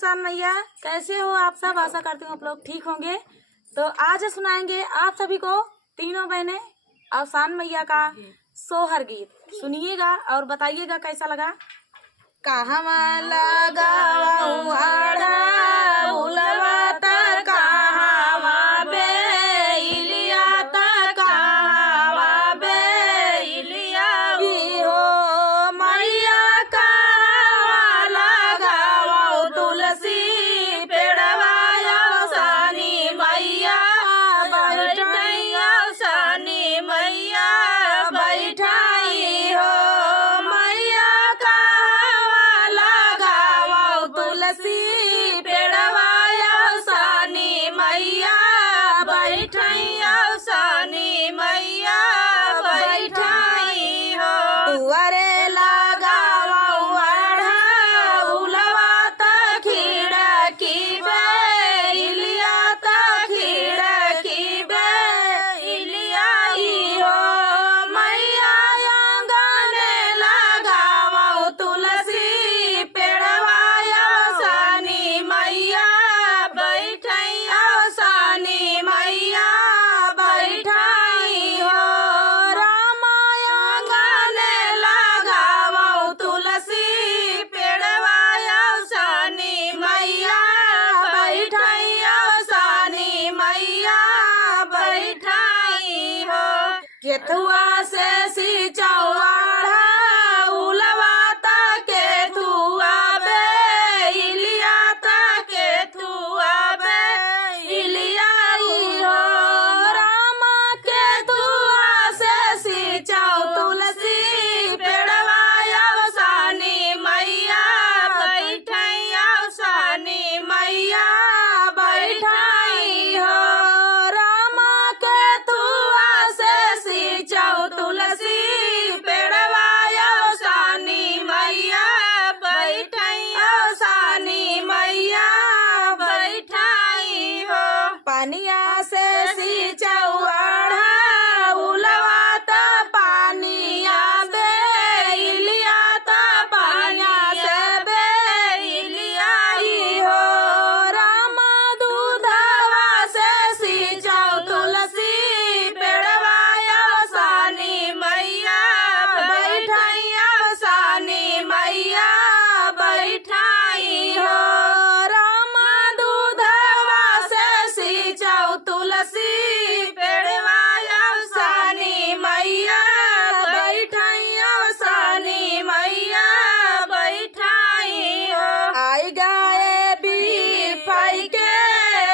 अवसान मैया, कैसे हो आप सब? आशा करती हूँ आप लोग ठीक होंगे। तो आज सुनाएंगे आप सभी को तीनों बहनें अवसान मैया का सोहर गीत। सुनिएगा और बताइएगा कैसा लगा। कहवा लगाऊं अड़हुलवा त कहवा बेलिया त कहवा बेलिया हो मैया, कहवा लगाऊं तुलसी पेड़वा अवसानी मैया बैठैया, अवसानी मैया बैठाई हो मैया, तुलसी पेड़वा अवसानी मैया बैठैया, अवसानी मैया बैठाई हो। तुअरे लगाऊं अड़हुलवा त खिड़की बेलिया त खिड़की बेलिया हो मैया, आंगने लगाऊं तुलसी पेड़वा अवसानी मैया बैठैया, अवसानी मैया बैठाई हो। रामाया आंगने लगाऊं तुलसी पेड़वा अवसानी मैया बैठैया, अवसानी मैया बैठाई हो। केथुआ से सिंचाऊं अड़हुलवा त केथुआ बेलिया त केथुआ बेलिया हो रामा, केथुआ से सिंचाऊं तुलसी पेड़वा अवसानी मैया बैठैया, अवसानी मैया बैठाई हो। रामा केथुआ से सिंचाऊं तुलसी पेड़वा अवसानी मैया बैठैया, अवसानी मैया बैठाई हो। पानिया से सिंचाऊं अड़हुलवा त पानिया बेलिया त पानिया से बेलिया हो रामा, दूधवा से सिंचाऊं तुलसी पेड़वा अवसानी मैया बैठैया, अवसानी मैया बैठाई हो। रामा दूधवा से सिंचाऊं तुलसी पेड़वा अवसानी मैया बैठैया, अवसानी मैया बैठाई हो। आई गाए बिफाई के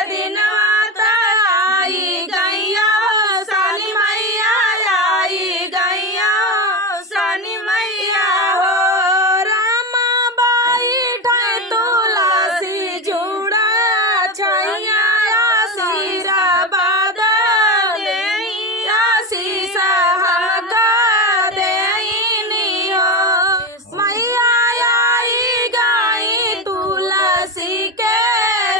दिनवा त आई गैया, अवसानी मैया आई गैया, अवसानी मैया हो रामा बैठै तुलसी जुड़ा छैया, आशीर्वाद देई आशीष हमका देई हो मैया, आई गई तुलसी के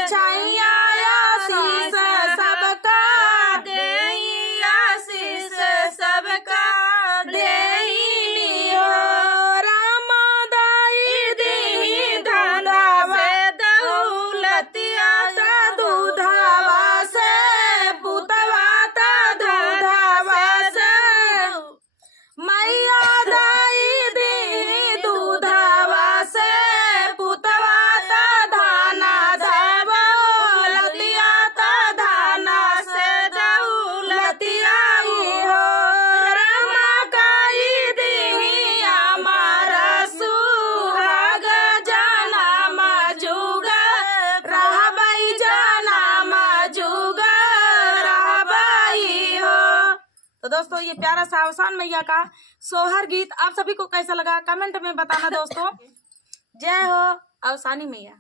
छैया, आशीष सबका देई आशीष सबका देई हो। रामा दाई दी दूधवा से दौलतिया त दूधवा से पुतवा त दूधवा से मैया, दाई दी दूधवा से पुतवा त धाना दौलतिया त धाना से दौलतिया हो। रामा काई दी हमारा सुहाग जनम जुग रहबै, जनम जुग रहबै हो। तो दोस्तों ये प्यारा सा अवसान मैया का सोहर गीत आप सभी को कैसा लगा कमेंट में बताना दोस्तों। जय हो अवसानी मैया।